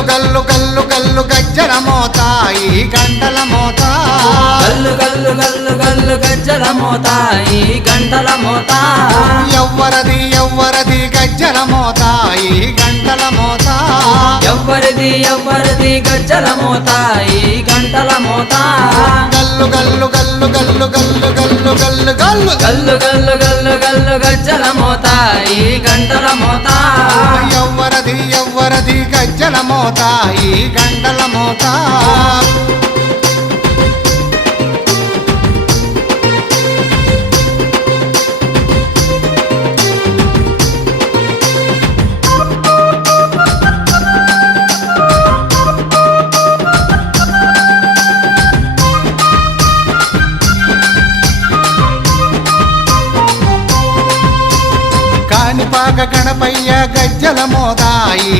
గల్లు గల్లు గల్లు గల్లు గజ్జల మోత ఈ గంటల మోత గల్లు గల్లు గల్లు గల్లు గజ్జల మోత ఈ గంటల మోత ఎవ్వరది ఎవ్వరది గజ్జల మోత ఈ గంటల మోత ఎవ్వరిది ఎవ్వరిది గజ్జల మోత ఈ గంటల మోత గల్లు గల్లు గల్లు గల్లు గల్లు గల్లు గల్లు గల్లు గల్లు గల్లు గల్లు గల్లు గజ్జల మోత ఈ గంటల మోత ఎవ్వరది ఎవ్వరది గజ్జల మోత ఈ గంటల మోత కాణిపాక గణపయ్య గజ్జల మోత ఈ